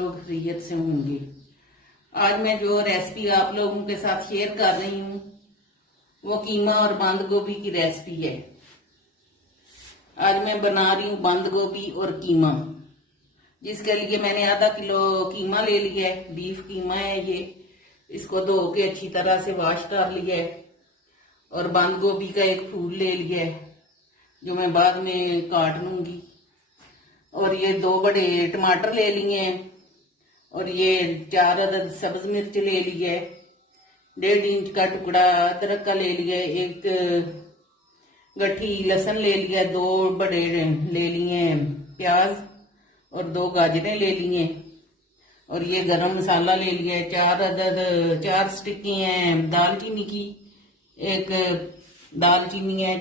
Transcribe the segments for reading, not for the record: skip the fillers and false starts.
लोग खैरियत से होंगे। आज मैं जो रेसिपी आप लोगों के साथ शेयर कर रही हूँ वो कीमा और बंद गोभी की रेसिपी है। आज मैं बना रही हूँ बंद गोभी और कीमा, जिसके लिए मैंने आधा किलो कीमा ले लिया है। बीफ कीमा है ये। इसको धो के अच्छी तरह से वॉश कर लिया है। और बंद गोभी का एक फूल ले लिया है जो मैं बाद में काट लूंगी। और ये 2 बड़े टमाटर ले लिए हैं। और ये 4 अदद सब्ज मिर्च ले लिए है। 1.5 इंच का टुकड़ा अदरक का ले लिया है। एक गठी लहसुन ले लिया। 2 बड़े ले लिए प्याज और 2 गाजरें ले लिए। और ये गरम मसाला ले लिया है। 4 स्टिकी हैं दालचीनी की। एक दालचीनी है।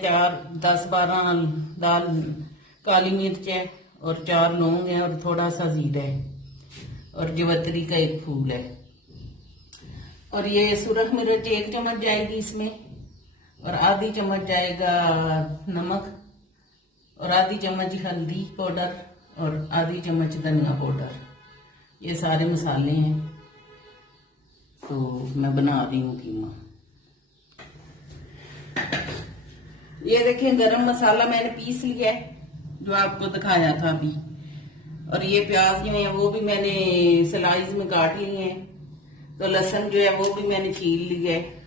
10-12 दाल काली मिर्च है और 4 लौंग है और थोड़ा सा जीरा है और जवतरी का एक फूल है। और ये सुरख मिर्च 1 चम्मच जाएगी इसमें। और आधी चम्मच जाएगा नमक और आधी चम्मच हल्दी पाउडर और आधी चम्मच धनिया पाउडर। ये सारे मसाले हैं। तो मैं बना रही हूँ कीमा। ये देखिए गरम मसाला मैंने पीस लिया है जो आपको दिखाया था अभी। और ये प्याज जो है वो भी मैंने स्लाइस में काट लिए हैं। तो लहसुन जो है वो भी मैंने छील लिया है।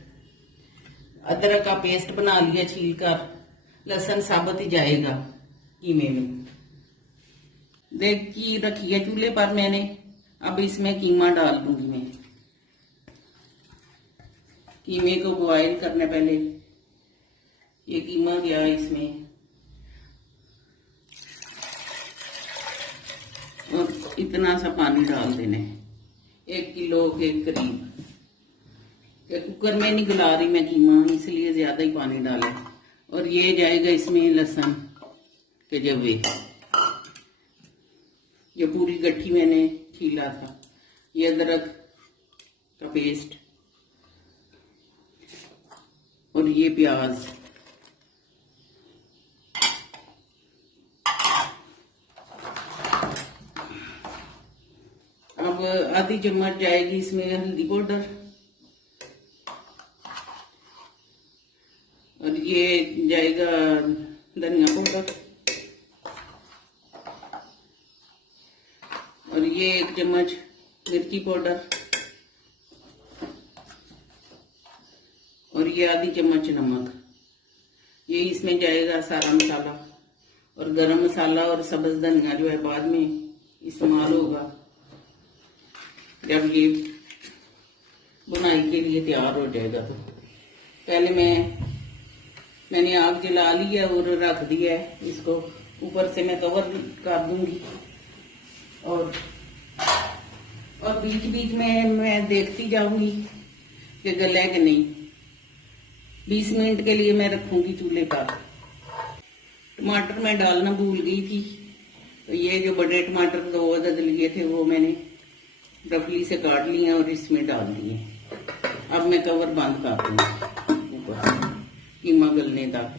अदरक का पेस्ट बना लिया छील कर। लहसुन साबुत ही जाएगा कीमे में। देखिए रखी है चूल्हे पर मैंने। अब इसमें कीमा डाल दूंगी मैं। कीमे को बॉयल करने पहले ये कीमा गया इसमें। और इतना सा पानी डाल देना है 1 किलो के करीब। कुकर में नहीं गला रही मैं कीमा, इसलिए ज्यादा ही पानी डाला। और ये जाएगा इसमें लहसुन के जवे। ये पूरी गट्ठी मैंने छीला था। ये अदरक का पेस्ट और ये प्याज। अब आधी चम्मच जाएगी इसमें हल्दी पाउडर। और ये जाएगा धनिया पाउडर। और ये 1 चम्मच मिर्ची पाउडर। और ये आधी चम्मच नमक। ये इसमें जाएगा सारा मसाला। और गरम मसाला और सब्ज धनिया जो है बाद में इस्तेमाल होगा जब ये बुनाई के लिए तैयार हो जाएगा। तो पहले मैंने आग जला ली है और रख दिया है इसको। ऊपर से मैं कवर कर दूंगी। और बीच बीच में मैं देखती जाऊंगी कि गला है कि नहीं। 20 मिनट के लिए मैं रखूंगी चूल्हे पर। टमाटर मैं डालना भूल गई थी। तो ये जो बड़े टमाटर 2 अदद लिए थे वो मैंने रफली से काट लिए और इसमें डाल दिए। अब मैं कवर बंद कर दूंगी ऊपर कीमा गलने तक।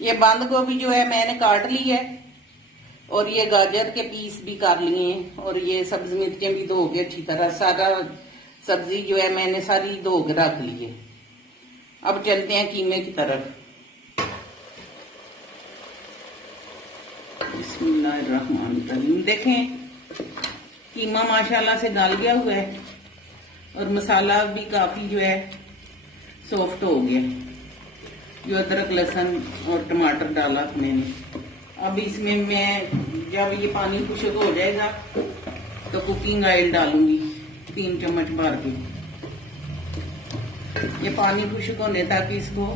ये बंद गोभी जो है मैंने काट ली है। और ये गाजर के पीस भी कर लिए हैं। और ये सब्ज मिर्चें भी धो के अच्छी तरह सारा सब्जी जो है मैंने सारी धो के रख ली है। अब चलते हैं कीमे की तरफ। बिस्मिल्लाहिर्रहमानिर्रहीम। देखें कीमा माशाल्लाह से गल गया हुआ है और मसाला भी काफी जो है सॉफ्ट हो गया जो अदरक लहसुन और टमाटर डाला मैंने। अब इसमें मैं जब ये पानी खुश्क हो जाएगा तो कुकिंग ऑयल डालूंगी 3 चम्मच भर के। ये पानी खुश्क होने तक इसको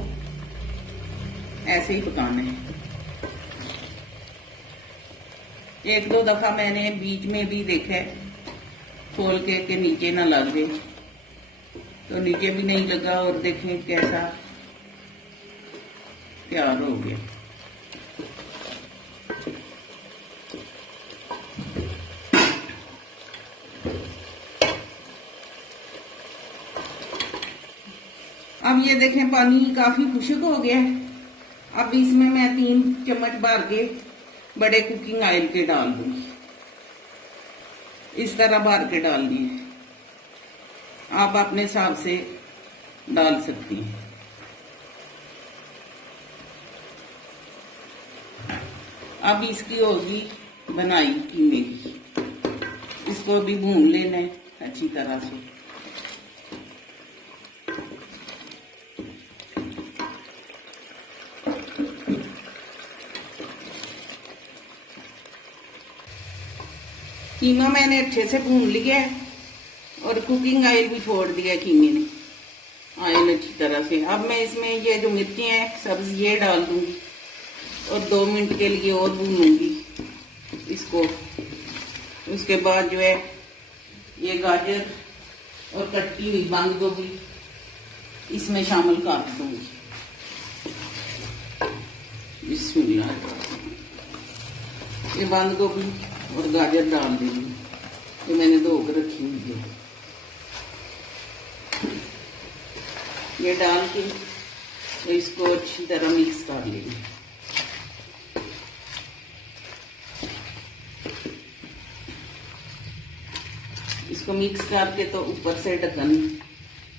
ऐसे ही पकाना है। 1-2 दफा मैंने बीच में भी देखा है खोल के नीचे ना लग जाए। तो नीचे भी नहीं लगा और देखें कैसा तैयार हो गया। अब ये देखें पानी काफी खुश्क हो गया है। अब इसमें मैं 3 चम्मच भर के बड़े कुकिंग ऑयल के डाल दूंगी। इस तरह भर के डालनी है, आप अपने हिसाब से डाल सकती हैं। अब इसकी होगी बनाई कीमे की। इसको भी भून लेना है अच्छी तरह से। कीमा मैंने अच्छे से भून लिया है और कुकिंग ऑयल भी छोड़ दिया कीमे ने, ऑयल अच्छी तरह से। अब मैं इसमें ये जो मिर्ची हैं सब्जी ये डाल दूंगी और 2 मिनट के लिए और भूनूंगी इसको। उसके बाद जो है ये गाजर और कटी हुई बंद गोभी इसमें शामिल कर दूंगी। बिस्मिल्लाह। ये बंद गोभी और गाजर डाल देंगे जो मैंने धो कर रखी हुई है। ये डाल के तो इसको अच्छी तरह मिक्स कर लेंगे। इसको मिक्स करके तो ऊपर से ढक्कन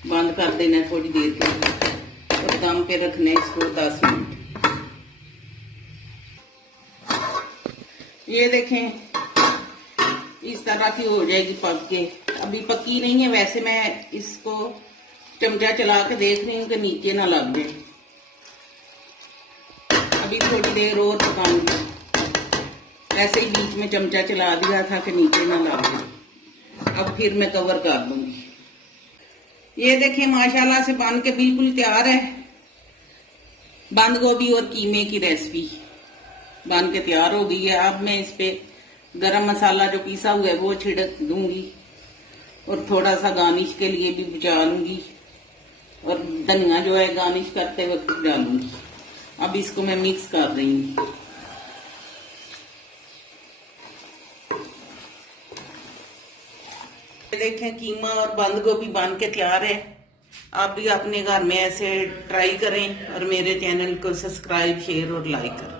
बंद कर देना है थोड़ी देर के लिए और दम पे रखना है इसको 10 मिनट। ये देखें इस तरह की हो जाएगी पक के। अभी पकी नहीं है, वैसे मैं इसको चमचा चला के देख रही हूँ कि नीचे ना लग जाए। अभी थोड़ी देर और पकाऊंगी। ऐसे ही बीच में चमचा चला दिया था कि नीचे ना लग जाए। अब फिर मैं कवर कर दूंगी। ये देखिए माशाल्लाह से बन के बिल्कुल तैयार है। बंद गोभी और कीमे की रेसिपी बन के तैयार हो गई है। अब मैं इस पे गरम मसाला जो पीसा हुआ है वो छिड़क दूंगी और थोड़ा सा गार्निश के लिए भी बचा लूंगी और धनिया जो है गार्निश करते वक्त डालूंगी। अब इसको मैं मिक्स कर रही हूँ। देखें कीमा और बंद गोभी बन के तैयार है। आप भी अपने घर में ऐसे ट्राई करें और मेरे चैनल को सब्सक्राइब, शेयर और लाइक करें।